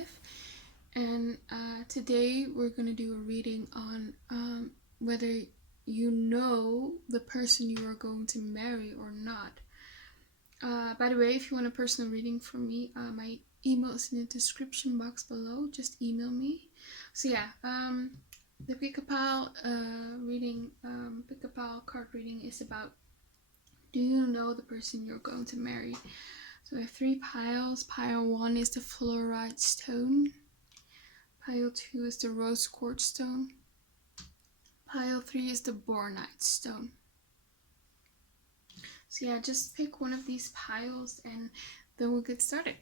Collective, and today we're going to do a reading on whether you know the person you are going to marry or not. By the way, if you want a personal reading from me, my email is in the description box below. Just email me. So yeah, the pick-a-pile reading, pick-a-pile card reading is about, do you know the person you're going to marry? So we have 3 piles. Pile 1 is the Fluorite stone. Pile 2 is the rose quartz stone. Pile 3 is the Bornite stone. So yeah, just pick one of these piles and then we'll get started.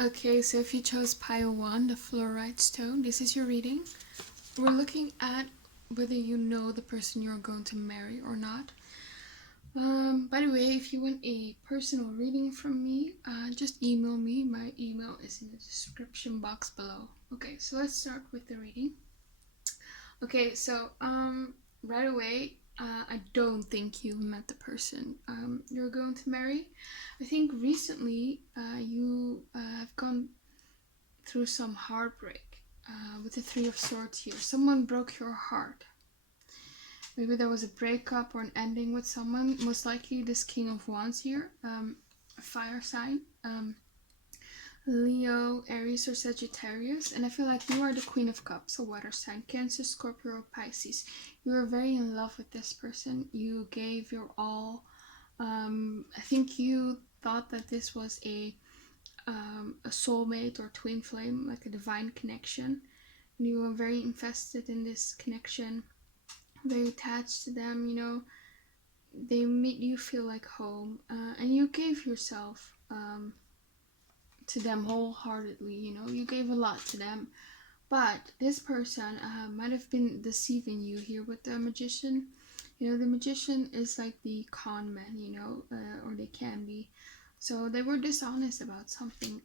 Okay, so if you chose pile 1, the Fluorite stone, this is your reading. We're looking at whether you know the person you're going to marry or not. By the way, if you want a personal reading from me, just email me. My email is in the description box below. Okay, so let's start with the reading. Okay, so right away, I don't think you've met the person you're going to marry. I think recently you have gone through some heartbreak with the 3 of Swords here. Someone broke your heart. Maybe there was a breakup or an ending with someone. Most likely this King of Wands here, a fire sign, Leo, Aries, or Sagittarius. And I feel like you are the Queen of Cups, a water sign, Cancer, Scorpio, or Pisces. You were very in love with this person. You gave your all. I think you thought that this was a soulmate or twin flame, like a divine connection. And you were very invested in this connection. Very attached to them, you know. They made you feel like home, and you gave yourself to them wholeheartedly, you know. You gave a lot to them, but this person might have been deceiving you here with the Magician. You know, the Magician is like the con man, you know, or they can be. So they were dishonest about something.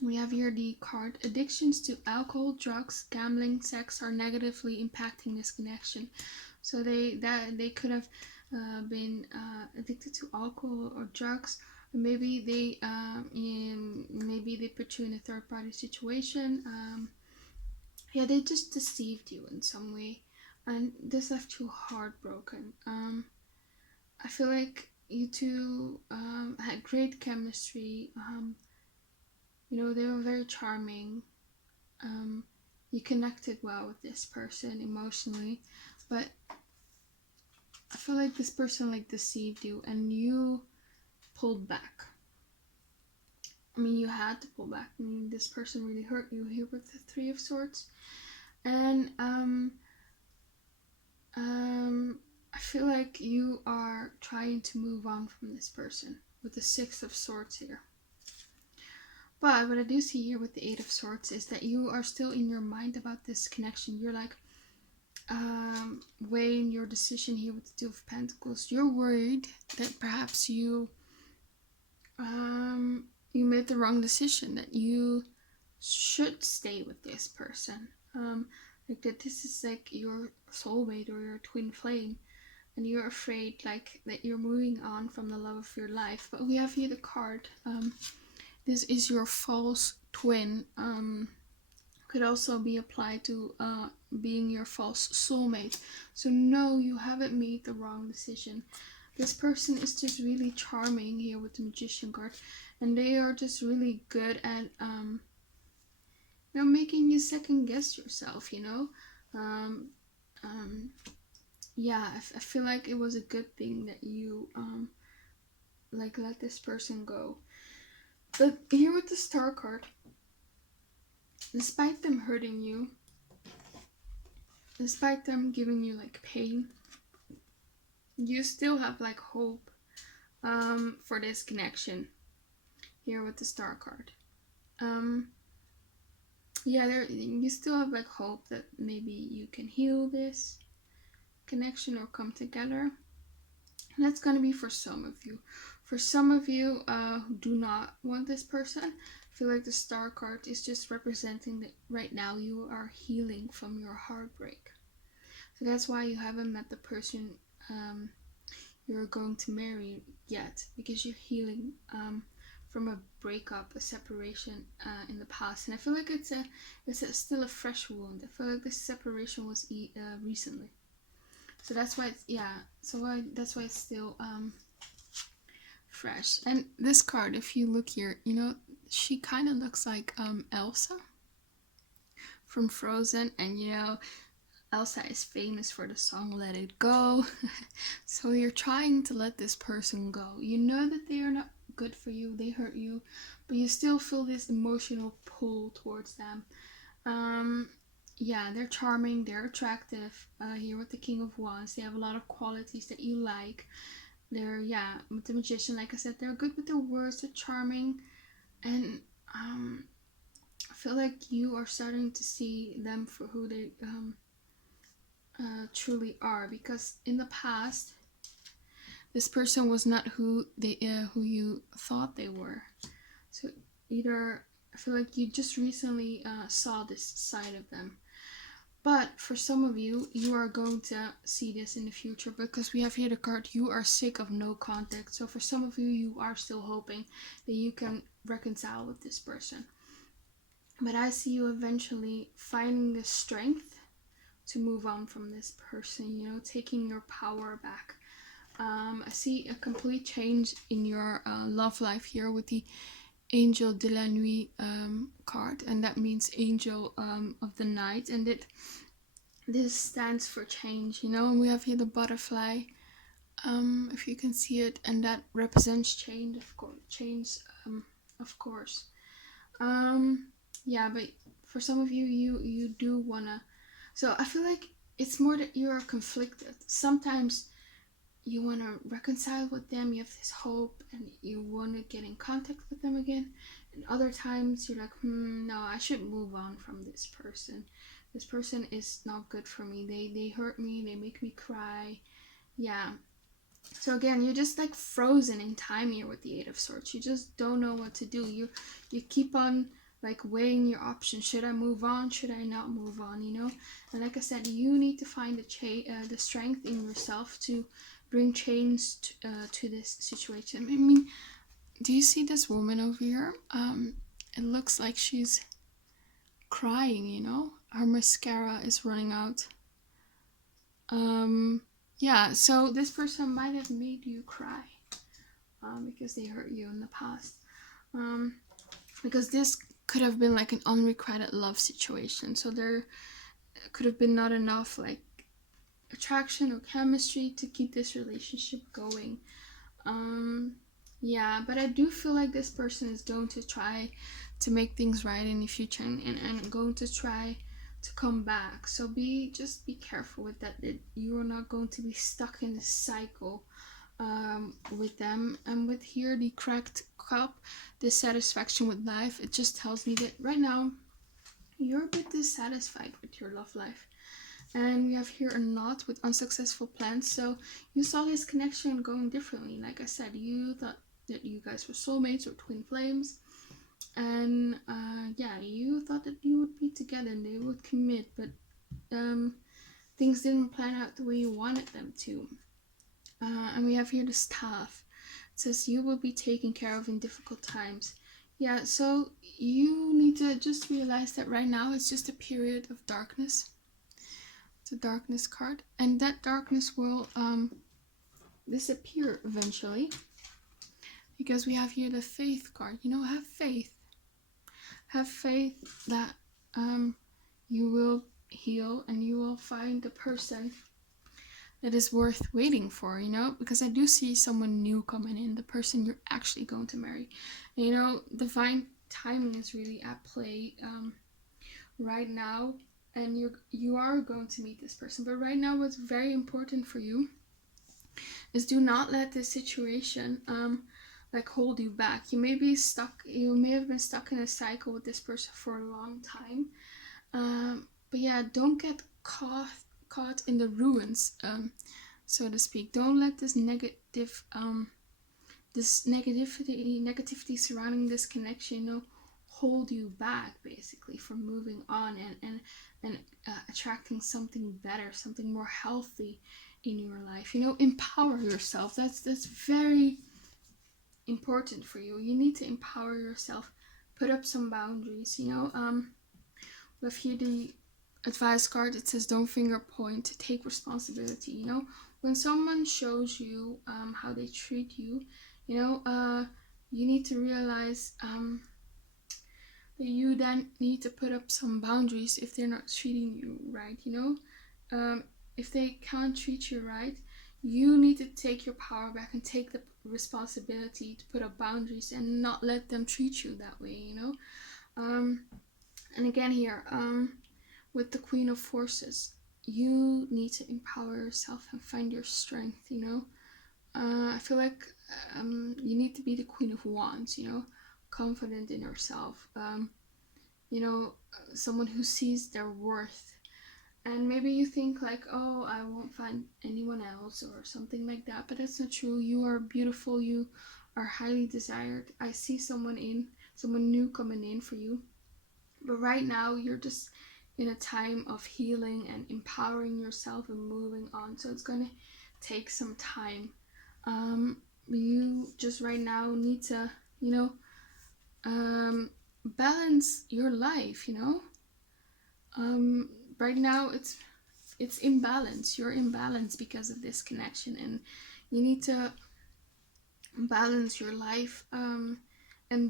We have here the card, addictions to alcohol, drugs, gambling, sex are negatively impacting this connection. So they could have been addicted to alcohol or drugs, or maybe they put you in a third party situation. Yeah, they just deceived you in some way, and this left you heartbroken. I feel like you two had great chemistry. You know, they were very charming. You connected well with this person emotionally, but I feel like this person like deceived you and you pulled back. I mean, you had to pull back. I mean, this person really hurt you here with the 3 of Swords. And I feel like you are trying to move on from this person with the 6 of Swords here. But what I do see here with the 8 of Swords is that you are still in your mind about this connection. You're like weighing your decision here with the 2 of Pentacles. You're worried that perhaps you made the wrong decision, that you should stay with this person. Like that this is like your soulmate or your twin flame, and you're afraid like that you're moving on from the love of your life. But we have here the card. This is your false twin. Could also be applied to being your false soulmate. So no, you haven't made the wrong decision. This person is just really charming here with the Magician card, and they are just really good at you know, making you second guess yourself, you know. Yeah, I feel like it was a good thing that you like let this person go. But here with the Star card, despite them hurting you, despite them giving you like pain, you still have like hope for this connection here with the Star card. Yeah, you still have like hope that maybe you can heal this connection or come together. And that's gonna be for some of you. For some of you who do not want this person, I feel like the Star card is just representing that right now you are healing from your heartbreak. So that's why you haven't met the person you're going to marry yet, because you're healing from a breakup, a separation in the past, and I feel like it's still a fresh wound. I feel like this separation was recently, so that's why it's that's why it's still fresh. And this card, if you look here, you know, she kind of looks like Elsa from Frozen, and you know, Elsa is famous for the song Let It Go. So you're trying to let this person go. You know that they are not good for you, they hurt you, but you still feel this emotional pull towards them. Yeah, they're charming, they're attractive. Here with the King of Wands, they have a lot of qualities that you like. They're, yeah, with the Magician, like I said, they're good with their words, they're charming, and I feel like you are starting to see them for who they truly are, because in the past this person was not who you thought they were. So either I feel like you just recently saw this side of them, but for some of you, you are going to see this in the future, because we have here the card you are sick of no contact. So for some of you, you are still hoping that you can reconcile with this person, but I see you eventually finding the strength to move on from this person, you know, taking your power back. I see a complete change in your love life here with the Angel de la Nuit card, and that means angel of the night, and this stands for change, you know. And we have here the butterfly, if you can see it, and that represents change, of course. Yeah, but for some of you, you do wanna. So I feel like it's more that you are conflicted. Sometimes you want to reconcile with them, you have this hope, and you want to get in contact with them again. And other times you're like, no, I should move on from this person. This person is not good for me. They hurt me, they make me cry. Yeah. So again, you're just like frozen in time here with the Eight of Swords. You just don't know what to do. You keep on like weighing your options. Should I move on? Should I not move on? You know. And like I said, you need to find the strength in yourself to bring change to this situation. I mean, do you see this woman over here? It looks like she's crying. You know, her mascara is running out. Yeah, so this person might have made you cry because they hurt you in the past. Because this could have been like an unrequited love situation. So there could have been not enough like attraction or chemistry to keep this relationship going. Yeah, but I do feel like this person is going to try to make things right in the future, and going to try to come back. So just be careful with that you are not going to be stuck in this cycle with them. And with here the cracked cup, dissatisfaction with life, it just tells me that right now you're a bit dissatisfied with your love life. And we have here a knot with unsuccessful plans. So you saw this connection going differently. Like I said, you thought that you guys were soulmates or twin flames, and yeah, you thought that you would be together and they would commit, but things didn't plan out the way you wanted them to. And we have here the staff. It says you will be taken care of in difficult times. Yeah, so you need to just realize that right now it's just a period of darkness. It's a darkness card, and that darkness will disappear eventually, because we have here the faith card. You know, have faith that you will heal and you will find the person that is worth waiting for, you know, because I do see someone new coming in, the person you're actually going to marry. And, you know, divine timing is really at play right now, and you are going to meet this person. But right now, what's very important for you is do not let this situation like hold you back. You may have been stuck in a cycle with this person for a long time, but yeah, don't get caught in the ruins, so to speak. Don't let this negativity surrounding this connection, you know, hold you back basically from moving on and attracting something better, something more healthy in your life. You know, empower yourself. That's very important for you. You need to empower yourself, put up some boundaries, you know. With here the advice card, it says don't finger point, take responsibility. You know, when someone shows you how they treat you, you know, you need to realize that you then need to put up some boundaries if they're not treating you right. You know, if they can't treat you right, you need to take your power back and take the responsibility to put up boundaries and not let them treat you that way. You know. And again here, with the Queen of Forces, you need to empower yourself and find your strength, you know. I feel like you need to be the Queen of Wands, you know, confident in yourself, you know, someone who sees their worth. And maybe you think like, oh, I won't find anyone else or something like that, but that's not true. You are beautiful, you are highly desired. I see someone new coming in for you. But right now, you're just in a time of healing and empowering yourself and moving on. So it's going to take some time. You just right now need to, you know, balance your life, you know. Right now, it's imbalance. You're imbalanced because of this connection, and you need to balance your life and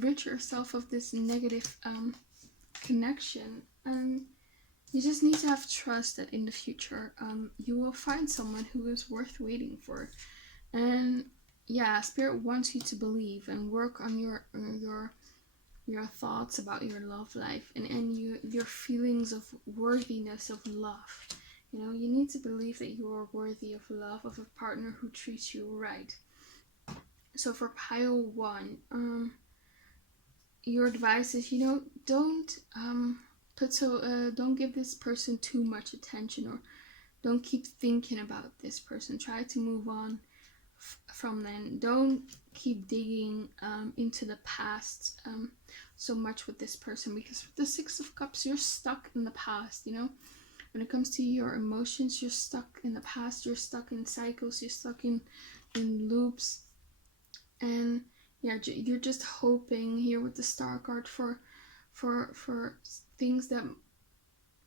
rid yourself of this negative connection. And you just need to have trust that in the future you will find someone who is worth waiting for. And yeah, Spirit wants you to believe and work on your thoughts about your love life and your feelings of worthiness of love. You know, you need to believe that you are worthy of love, of a partner who treats you right. So for pile 1, your advice is, you know, don't don't give this person too much attention, or don't keep thinking about this person. Try to move on from them. Don't keep digging into the past so much with this person, because with the Six of Cups, you're stuck in the past. You know, when it comes to your emotions, you're stuck in the past. You're stuck in cycles. You're stuck in loops. And yeah, you're just hoping here with the Star card for things that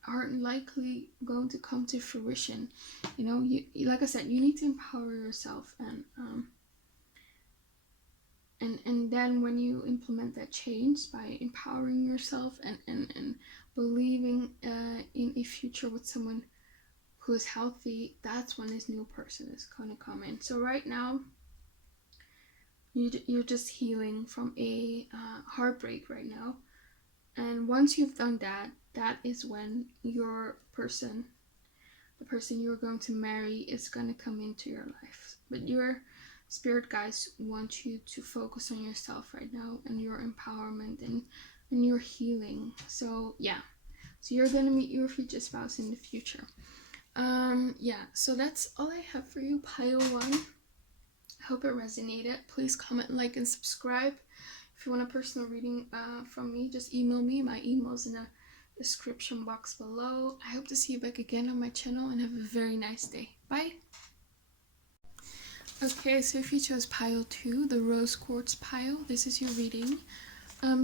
aren't likely going to come to fruition. You know, you like I said, you need to empower yourself, and then when you implement that change by empowering yourself and believing in a future with someone who is healthy, that's when this new person is going to come in. So right now, you're just healing from a heartbreak right now. And once you've done that, that is when the person you're going to marry, is going to come into your life. But your spirit guides want you to focus on yourself right now and your empowerment and your healing. So yeah, so you're going to meet your future spouse in the future. Yeah, so that's all I have for you, pile 1. Hope it resonated. Please comment, like, and subscribe. If you want a personal reading from me, just email me. My email is in the description box below. I hope to see you back again on my channel, and have a very nice day. Bye! Okay, so if you chose pile 2, the rose quartz pile, this is your reading.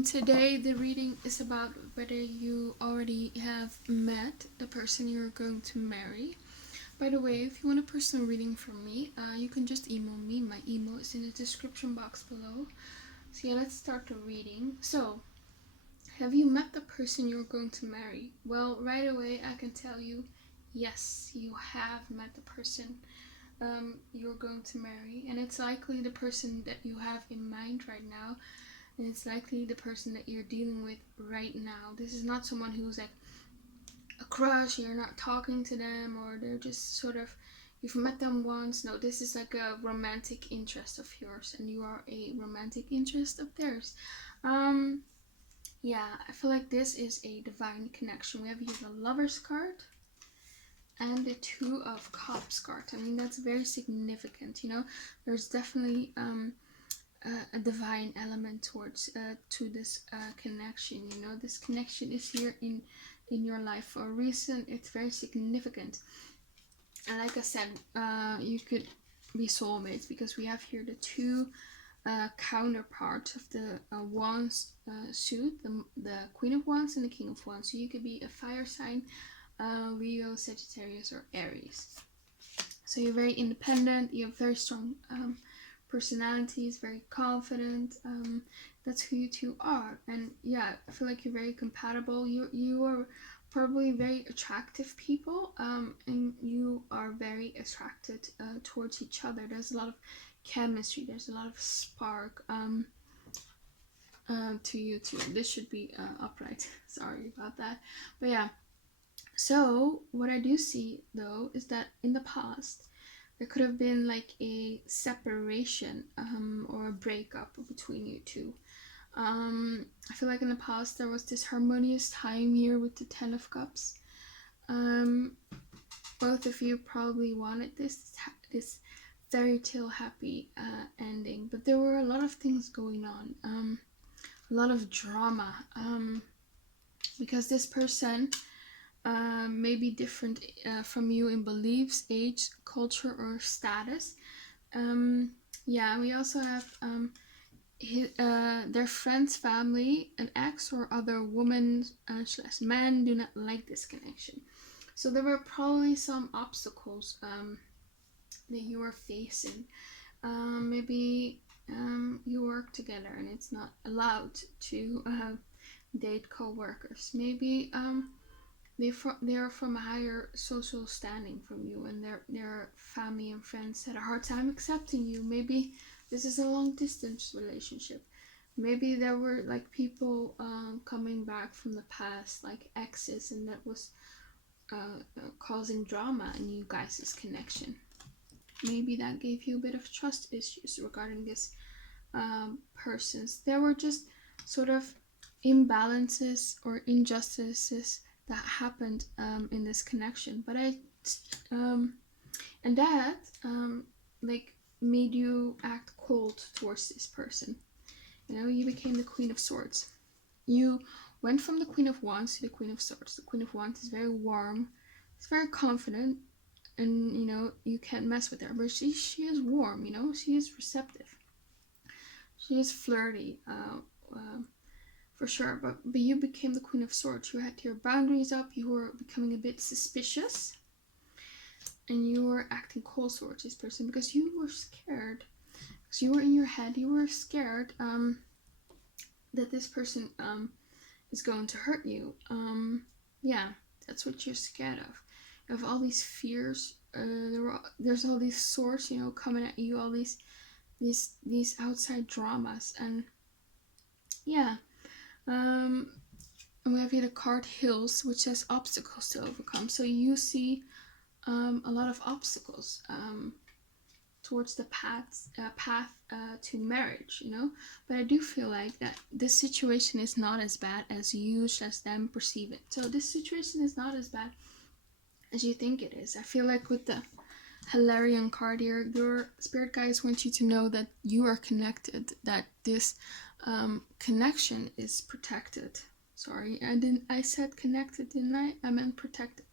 Today the reading is about whether you already have met the person you're going to marry. By the way, if you want a personal reading from me, you can just email me. My email is in the description box below. So yeah, let's start the reading. So, have you met the person you're going to marry? Well, right away I can tell you, yes, you have met the person you're going to marry. And it's likely the person that you have in mind right now. And it's likely the person that you're dealing with right now. This is not someone who's like a crush, you're not talking to them, or they're just sort of, you've met them once. No, this is like a romantic interest of yours, and you are a romantic interest of theirs. Yeah, I feel like this is a divine connection. We have here the Lover's card and the Two of Cups card. I mean, that's very significant, you know. There's definitely a divine element towards to this connection. You know, this connection is here in your life for a reason. It's very significant. And like I said, you could be soulmates, because we have here the Two counterpart of the Wands suit, the Queen of Wands and the King of Wands. So you could be a fire sign, Leo, Sagittarius, or Aries. So you're very independent, you have very strong personalities, very confident. That's who you two are. And yeah, I feel like you're very compatible. You are probably very attractive people, and you are very attracted towards each other. There's a lot of chemistry, there's a lot of spark to you two. This should be upright. Sorry about that. But yeah, so what I do see though is that in the past there could have been like a separation or a breakup between you two. I feel like in the past there was this harmonious time here with the Ten of Cups. Both of you probably wanted this fairy tale happy ending, but there were a lot of things going on, a lot of drama, because this person may be different from you in beliefs, age, culture, or status. Yeah, we also have their friends, family, an ex, or other woman / man do not like this connection. So there were probably some obstacles that you are facing. Maybe you work together and it's not allowed to date co-workers. Maybe they are from a higher social standing from you, and their family and friends had a hard time accepting you. Maybe this is a long distance relationship. Maybe there were like people coming back from the past, like exes, and that was causing drama in you guys' connection. Maybe that gave you a bit of trust issues regarding this persons. There were just sort of imbalances or injustices that happened in this connection. But and that like made you act cold towards this person. You know, you became the Queen of Swords. You went from the Queen of Wands to the Queen of Swords. The Queen of Wands is very warm, it's very confident, and you know you can't mess with her. But she is warm. You know, she is receptive. She is flirty, for sure. But you became the Queen of Swords. You had your boundaries up. You were becoming a bit suspicious, and you were acting cold towards this person because you were scared. Because you were in your head. You were scared that this person is going to hurt you. Yeah, that's what you're scared of. You have all these fears. There's all these swords, you know, coming at you. All these outside dramas, and yeah. And we have here the card Hills, which says obstacles to overcome. So you see a lot of obstacles towards the path to marriage, you know. But I do feel like that this situation is not as bad as you / them perceive it. So this situation is not as bad as you think it is. I feel like with the Hilarion card here, your spirit guides want you to know that you are connected, that this connection is protected. Sorry, I said connected, didn't I? I meant protected.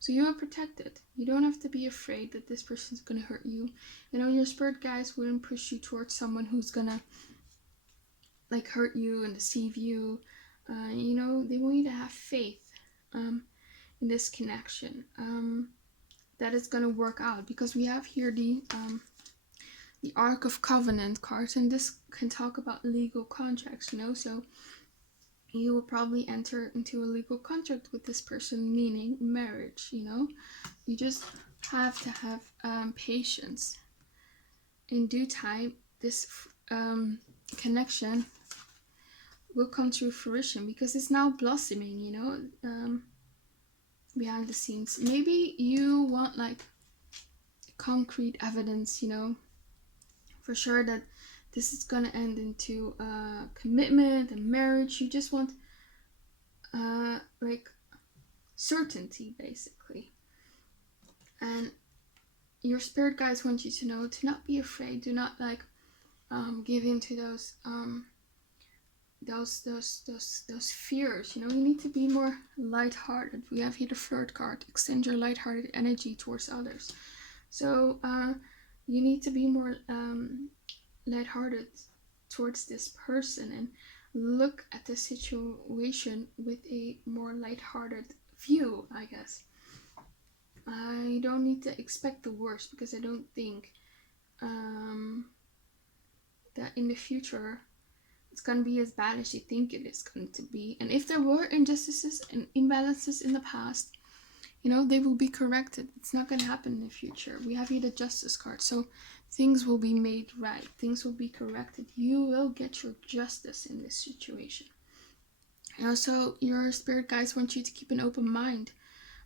So you are protected. You don't have to be afraid that this person is going to hurt you. You know, your spirit guides wouldn't push you towards someone who's going to like hurt you and deceive you. You know, they want you to have faith in this connection. That it's going to work out, because we have here the Ark of Covenant cards, and this can talk about legal contracts, you know. So you will probably enter into a legal contract with this person, meaning marriage, you know. You just have to have patience. In due time, this connection will come to fruition, because it's now blossoming, you know, behind the scenes. Maybe you want like concrete evidence, you know, for sure that this is gonna end into commitment and marriage. You just want like certainty, basically. And your spirit guides want you to know to not be afraid. Do not like give in to those fears. You know, you need to be more lighthearted. We have here the Flirt card. Extend your lighthearted energy towards others. So you need to be more lighthearted towards this person and look at the situation with a more lighthearted view, I guess. I don't need to expect the worst, because I don't think that in the future it's going to be as bad as you think it is going to be. And if there were injustices and imbalances in the past, they will be corrected. It's not going to happen in the future. We have here the Justice card, so things will be made right. Things will be corrected. You will get your justice in this situation. And also, your spirit guides want you to keep an open mind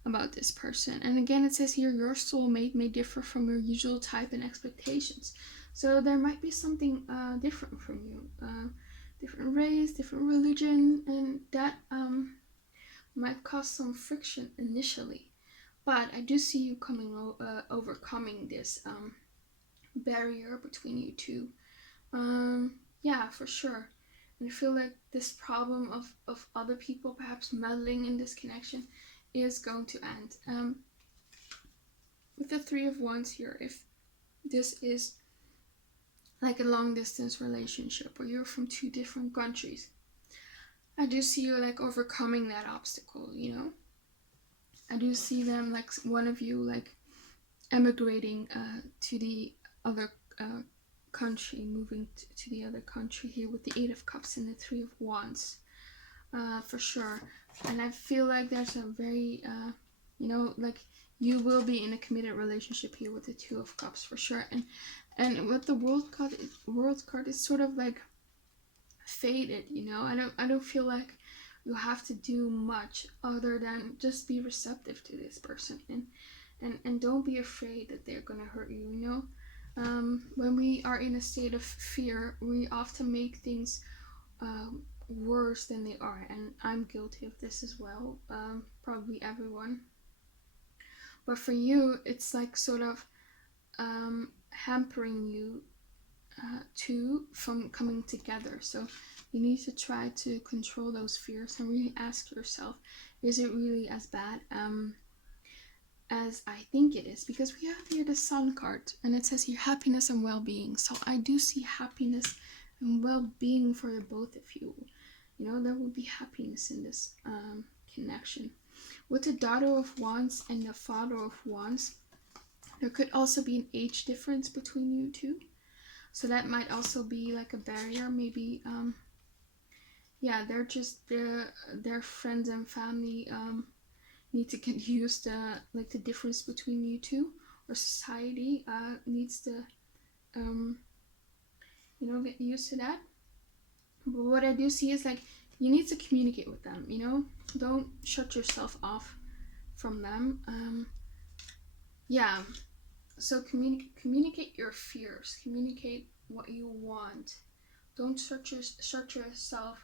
about this person. And again, it says here, your soulmate may differ from your usual type and expectations. So there might be something different from you. Different race, different religion, and that might cause some friction initially. But I do see you overcoming this barrier between you two. Yeah, for sure. And I feel like this problem of other people perhaps meddling in this connection is going to end. With the Three of Wands here, if this is like a long distance relationship where you're from two different countries, I do see you like overcoming that obstacle, I do see them, like one of you like emigrating to the other country, moving to the other country here with the Eight of Cups and the Three of Wands, for sure. And I feel like there's a very, like you will be in a committed relationship here with the Two of Cups, for sure. And with the World card is sort of like faded, I don't feel like you have to do much other than just be receptive to this person and don't be afraid that they're gonna hurt you. When we are in a state of fear, we often make things worse than they are, and I'm guilty of this as well. Probably everyone. But for you, it's like sort of hampering you two from coming together. So you need to try to control those fears and really ask yourself, is it really as bad as I think it is? Because we have here the Sun card, and it says here happiness and well-being. So I do see happiness and well-being for the both of you. There will be happiness in this connection. With the Daughter of Wands and the Father of Wands, there could also be an age difference between you two. So that might also be like a barrier. Maybe, they're just, their friends and family need to get used to like the difference between you two, or society needs to, get used to that. But what I do see is like, you need to communicate with them, don't shut yourself off from them. So communicate your fears, communicate what you want. Don't shut yourself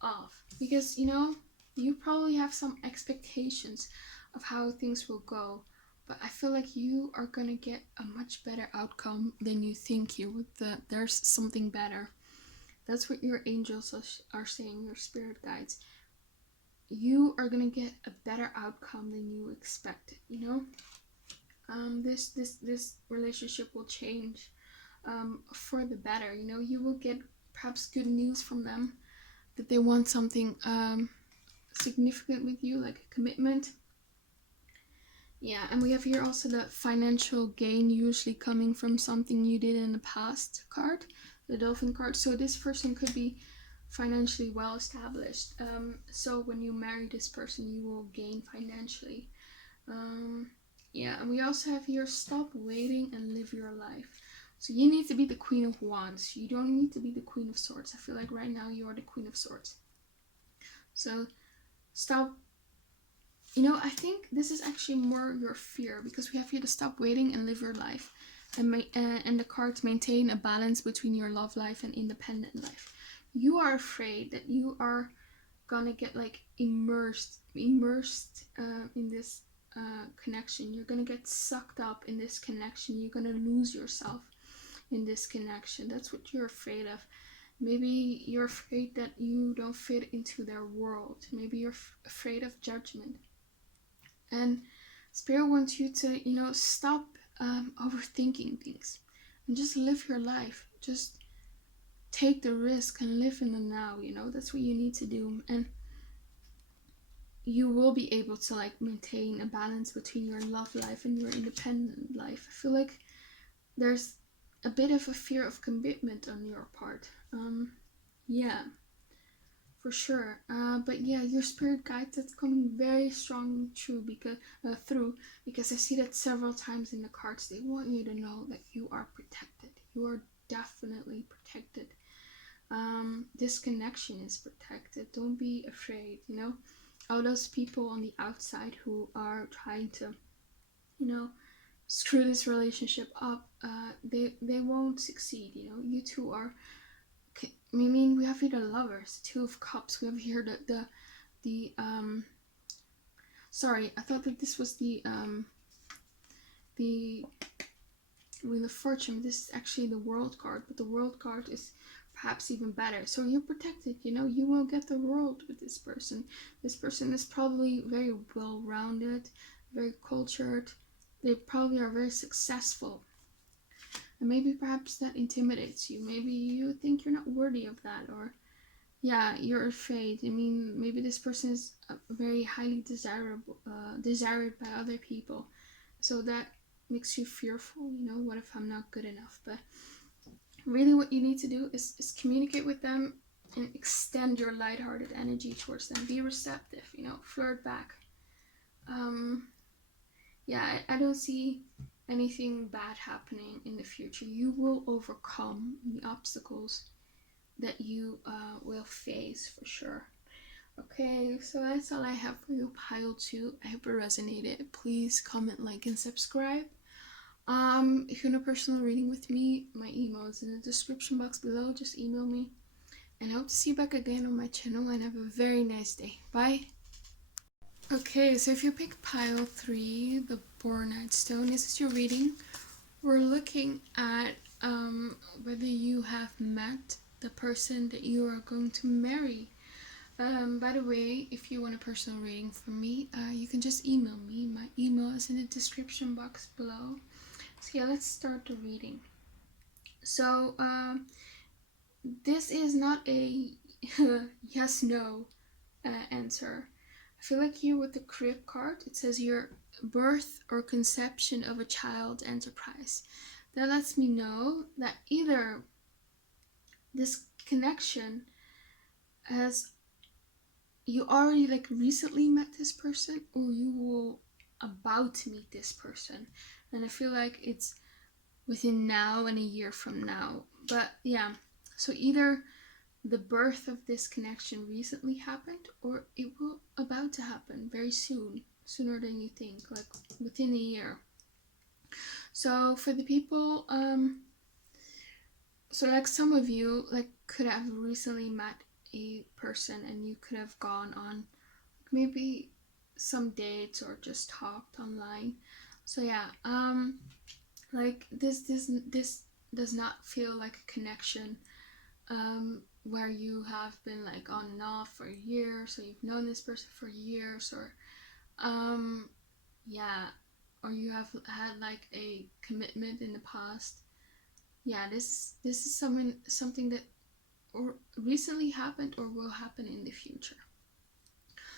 off, because you probably have some expectations of how things will go, but I feel like you are gonna get a much better outcome than you think here. There's something better. That's what your angels are saying, your spirit guides. You are gonna get a better outcome than you expected. This relationship will change for the better. You will get perhaps good news from them, that they want something significant with you, like a commitment. And we have here also the financial gain, usually coming from something you did in the past card, the Dolphin card. So this person could be financially well established. So when you marry this person, you will gain financially. And we also have here, stop waiting and live your life. So you need to be the Queen of Wands. You don't need to be the Queen of Swords. I feel like right now you are the Queen of Swords. So stop. I think this is actually more your fear, because we have here to stop waiting and live your life. And the cards maintain a balance between your love life and independent life. You are afraid that you are gonna get like immersed in this connection. You're gonna get sucked up in this connection. You're gonna lose yourself in this connection. That's what you're afraid of. Maybe you're afraid that you don't fit into their world. Maybe you're afraid of judgment. And Spirit wants you to, stop overthinking things and just live your life. Just take the risk and live in the now, you know. That's what you need to do. And you will be able to like maintain a balance between your love life and your independent life. I feel like there's a bit of a fear of commitment on your part. Yeah, for sure. But yeah, your spirit guide, that's coming very strong through because I see that several times in the cards. They want you to know that you are protected. You are definitely protected. This connection is protected. Don't be afraid, you know. All those people on the outside who are trying to, you know, screw this relationship up, they won't succeed, you know. You two are, I mean, we have here the lovers, Two of Cups. We have here the sorry, I thought that this was the Wheel of Fortune. This is actually the World card, but the World card is perhaps even better. So you're protected, you know. You will get the world with this person. This person is probably very well-rounded, very cultured. They probably are very successful. And maybe perhaps that intimidates you. Maybe you think you're not worthy of that, or yeah, you're afraid. I mean, maybe this person is very highly desired by other people. So that makes you fearful, you know. What if I'm not good enough? But really what you need to do is communicate with them and extend your lighthearted energy towards them. Be receptive, you know, flirt back. Yeah, I don't see anything bad happening in the future. You will overcome the obstacles that you will face for sure. Okay, so that's all I have for you, pile 2. I hope it resonated. Please comment, like, and subscribe. If you want a personal reading with me, my email is in the description box below. Just email me. And I hope to see you back again on my channel, and have a very nice day. Bye! Okay, so if you pick pile 3, the Bornite stone, this is your reading. We're looking at whether you have met the person that you are going to marry. By the way, if you want a personal reading from me, you can just email me. My email is in the description box below. So yeah, let's start the reading. So this is not a yes/no answer. I feel like here with the crib card, it says your birth or conception of a child enterprise. That lets me know that either this connection has, you already like recently met this person, or you will about to meet this person. And I feel like it's within now and a year from now. But yeah, so either the birth of this connection recently happened, or it will about to happen very soon, sooner than you think, like within a year. So for the people, so like some of you like could have recently met a person, and you could have gone on maybe some dates or just talked online. So yeah, like this does not feel like a connection where you have been like on and off for a year, so you've known this person for years, or yeah, or you have had like a commitment in the past. Yeah, this is something that or recently happened or will happen in the future.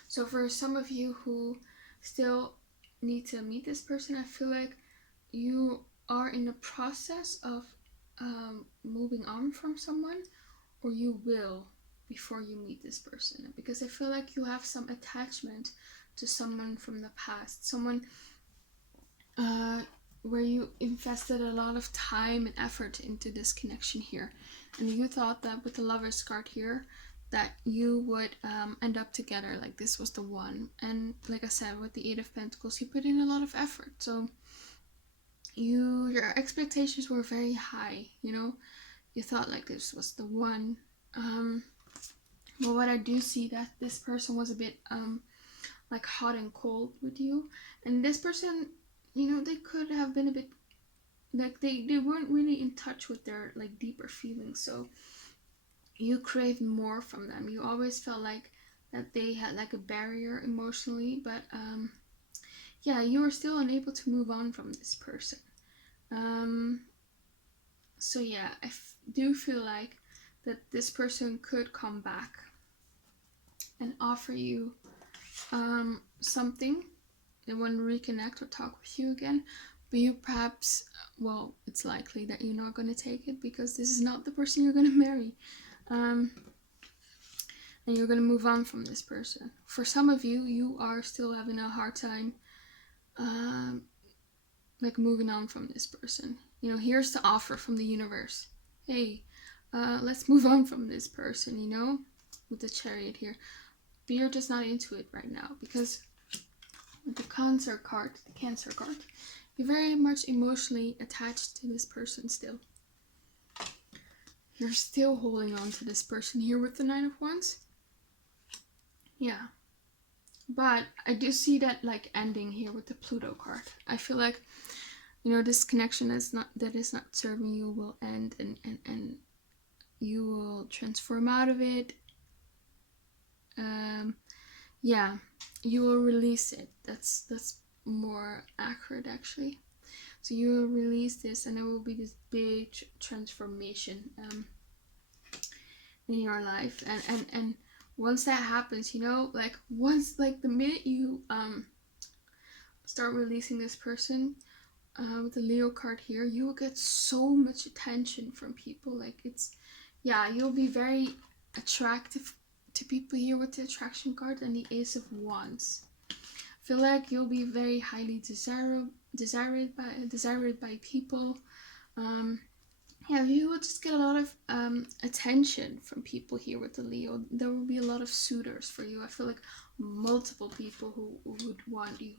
So for some of you who still need to meet this person, I feel like you are in the process of moving on from someone, or you will before you meet this person, because I feel like you have some attachment to someone from the past, someone where you invested a lot of time and effort into this connection here, and you thought that with the Lover's card here that you would end up together, like this was the one. And like I said, with the 8 of Pentacles, you put in a lot of effort, so your expectations were very high, you know. You thought like this was the one. But what I do see, that this person was a bit like hot and cold with you, and this person, you know, they could have been a bit like they weren't really in touch with their like deeper feelings, so you craved more from them. You always felt like that they had like a barrier emotionally, but yeah, you were still unable to move on from this person. So yeah, I do feel like that this person could come back and offer you something. They want to reconnect or talk with you again, but you perhaps, well, it's likely that you're not going to take it because this is not the person you're going to marry. And you're going to move on from this person. For some of you, you are still having a hard time like moving on from this person. You know, here's the offer from the universe. Hey, let's move on from this person, you know, with the Chariot here. But you're just not into it right now because with the Cancer card, you're very much emotionally attached to this person still. You're still holding on to this person here with the Nine of Wands. Yeah. But I do see that like ending here with the Pluto card. I feel like, you know, this connection that is not serving you will end, and you will transform out of it. Yeah, you will release it. That's more accurate actually. So you will release this, and there will be this big transformation in your life, and once that happens, you know, like once, like the minute you start releasing this person with the Leo card here, you will get so much attention from people. Like it's, yeah, you'll be very attractive to people here with the attraction card and the Ace of Wands. I feel like you'll be very highly desired by people. Yeah, you will just get a lot of attention from people here with the Leo. There will be a lot of suitors for you. I feel like multiple people who would want you.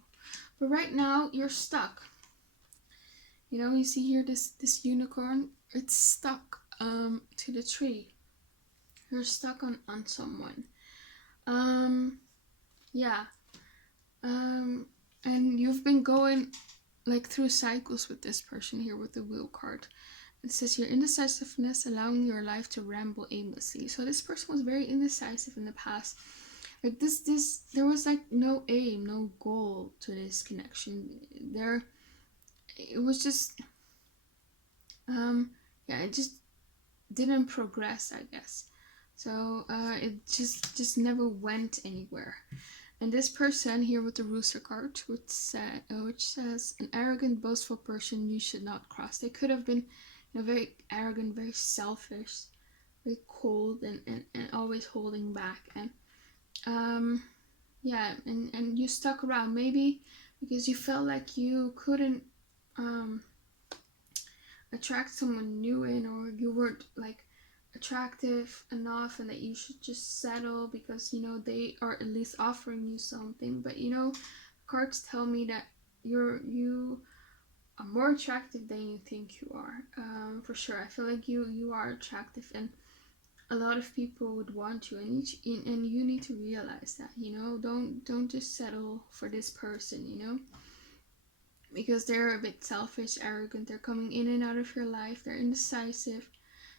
But right now, you're stuck. You know, you see here this unicorn. It's stuck to the tree. You're stuck on someone. Yeah. And you've been going like through cycles with this person here with the Wheel card. It says here, indecisiveness, allowing your life to ramble aimlessly. So this person was very indecisive in the past. Like this, there was like no aim, no goal to this connection. It was just, yeah, it just didn't progress, I guess. So it just never went anywhere. And this person here with the Rooster card, which says, an arrogant, boastful person you should not cross. They could have been, you know, very arrogant, very selfish, very cold, and always holding back. And yeah, and you stuck around maybe because you felt like you couldn't attract someone new in, or you weren't like attractive enough, and that you should just settle because, you know, they are at least offering you something. But you know, cards tell me that you are more attractive than you think you are. For sure, I feel like you are attractive, and a lot of people would want you, and you need to realize that, you know. Don't just settle for this person, you know, because they're a bit selfish, arrogant. They're coming in and out of your life. They're indecisive.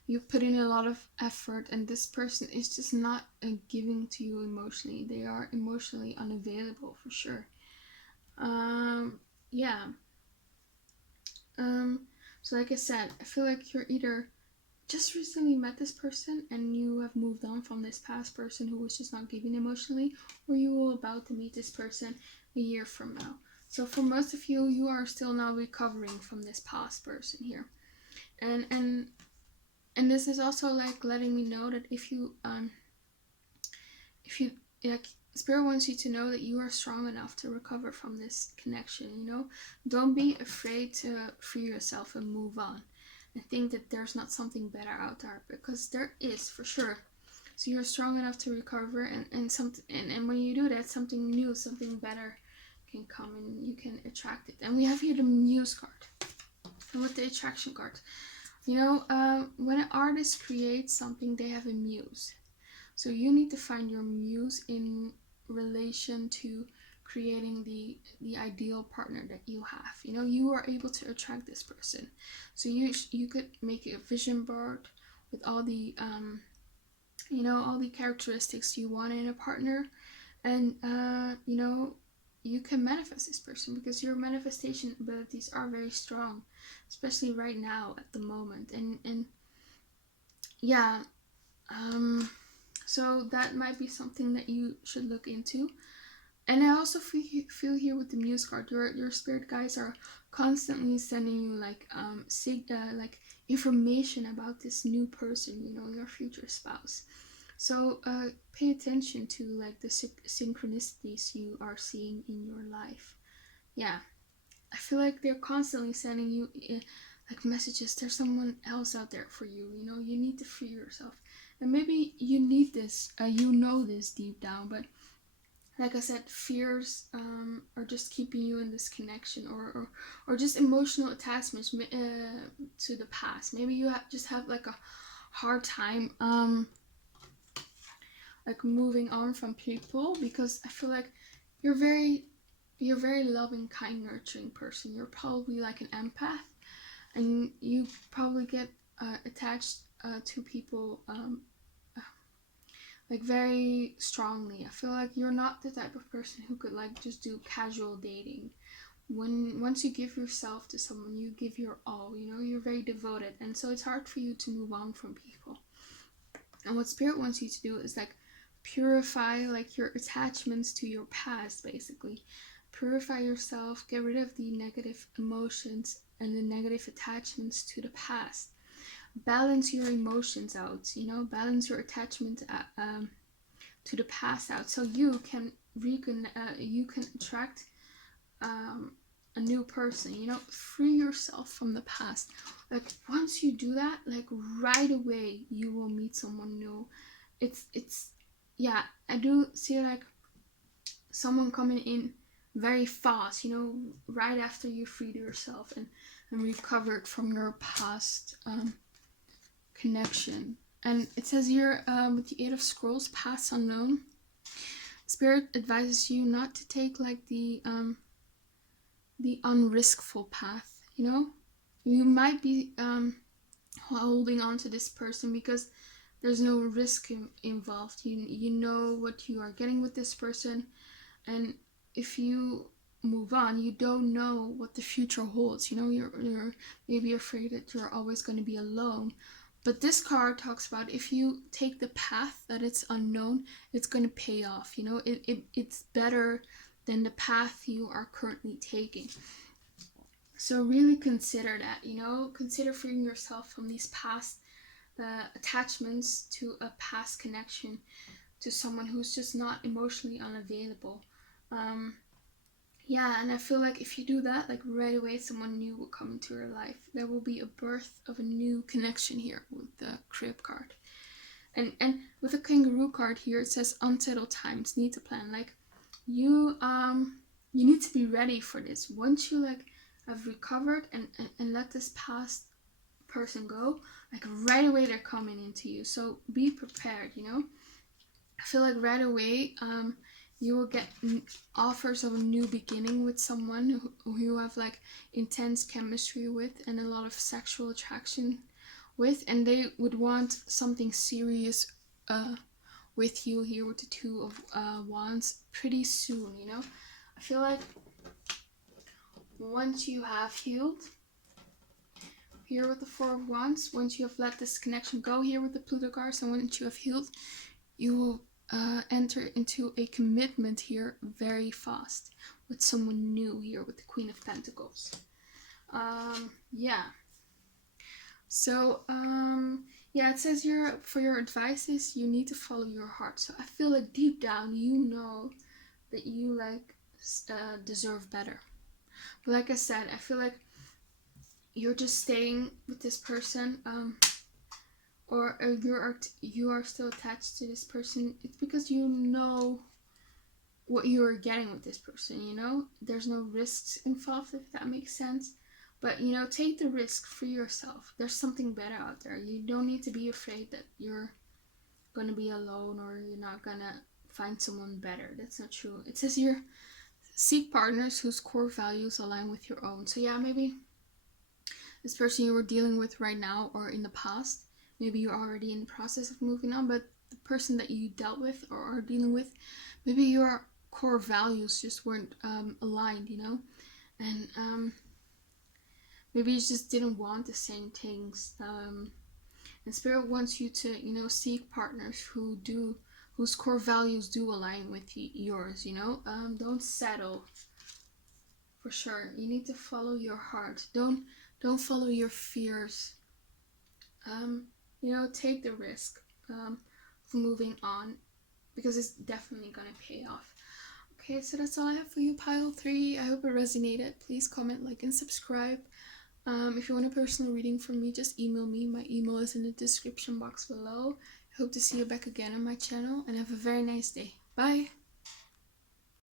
You put in a lot of effort, and this person is just not giving to you emotionally. They are emotionally unavailable for sure. Yeah. So like I said, I feel like you're either just recently met this person and you have moved on from this past person who was just not giving emotionally, or you are about to meet this person a year from now. So for most of you, you are still now recovering from this past person here. And this is also like letting me know that if you like, Spirit wants you to know that you are strong enough to recover from this connection, you know. Don't be afraid to free yourself and move on and think that there's not something better out there, because there is for sure. So you're strong enough to recover, and when you do that, something new, something better can come, and you can attract it. And we have here the Muse card, and with the attraction card, you know, when an artist creates something, they have a muse. So you need to find your muse in relation to creating the ideal partner that you have. You know, you are able to attract this person. So you could make a vision board with all the you know, all the characteristics you want in a partner, and you know, you can manifest this person because your manifestation abilities are very strong, especially right now at the moment. And yeah, So that might be something that you should look into. And I also feel here with the Muse card, your spirit guides are constantly sending you like like information about this new person, you know, your future spouse. So pay attention to like the synchronicities you are seeing in your life. Yeah, I feel like they're constantly sending you like messages. There's someone else out there for you. You know, you need to free yourself, and maybe you need this. You know this deep down, but like I said, fears are just keeping you in this connection, or just emotional attachments to the past. Maybe you just have like a hard time like moving on from people, because I feel like you're very loving, kind, nurturing person. You're probably like an empath, and you probably get attached to people like very strongly. I feel like you're not the type of person who could like just do casual dating. Once you give yourself to someone, you give your all. You know, you're very devoted, and so it's hard for you to move on from people. And what spirit wants you to do is like purify like your attachments to your past, basically. Purify yourself, get rid of the negative emotions and the negative attachments to the past. Balance your emotions out, you know, balance your attachment to the past out, so you can you can attract a new person, you know. Free yourself from the past. Like once you do that, like right away you will meet someone new. It's yeah, I do see like someone coming in very fast, you know, right after you freed yourself and recovered from your past connection. And it says here with the Eight of Scrolls, past unknown, spirit advises you not to take like the unriskful path, you know. You might be holding on to this person because there's no risk involved. You know what you are getting with this person, and if you move on, you don't know what the future holds. You know, you're maybe afraid that you're always going to be alone. But this card talks about if you take the path that it's unknown, it's going to pay off. You know, it's better than the path you are currently taking. So really consider that, you know, consider freeing yourself from these past attachments to a past connection to someone who's just not emotionally unavailable. Yeah, and I feel like if you do that, like right away someone new will come into your life. There will be a birth of a new connection here with the Crib card. And with the Kangaroo card here, it says unsettled times, need to plan. Like you need to be ready for this. Once you like have recovered and let this past person go, like right away they're coming into you. So be prepared, you know. I feel like right away you will get offers of a new beginning with someone who you have like intense chemistry with and a lot of sexual attraction with, and they would want something serious with you here with the Two of Wands pretty soon, you know. I feel like once you have healed here with the Four of Wands, once you have let this connection go here with the Pluto cards, and once you have healed, you will enter into a commitment here very fast with someone new here with the Queen of Pentacles. Yeah. So, yeah, it says here for your advices, you need to follow your heart. So I feel like deep down, you know that you like deserve better. But like I said, I feel like you're just staying with this person, or you are still attached to this person. It's because you know what you are getting with this person, you know. There's no risks involved, if that makes sense. But you know, take the risk for yourself. There's something better out there. You don't need to be afraid that you're gonna be alone or you're not gonna find someone better. That's not true. It says here, seek partners whose core values align with your own. So yeah, maybe this person you were dealing with right now or in the past, maybe you're already in the process of moving on, but the person that you dealt with or are dealing with, maybe your core values just weren't aligned, you know. And maybe you just didn't want the same things, And Spirit wants you to, you know, seek partners whose core values do align with yours, you know. Don't settle. For sure, you need to follow your heart. Don't follow your fears. You know, take the risk of moving on, because it's definitely gonna pay off. Okay, so that's all I have for you, pile 3. I hope it resonated. Please comment, like, and subscribe. If you want a personal reading from me, just email me. My email is in the description box below. I hope to see you back again on my channel, and have a very nice day. Bye!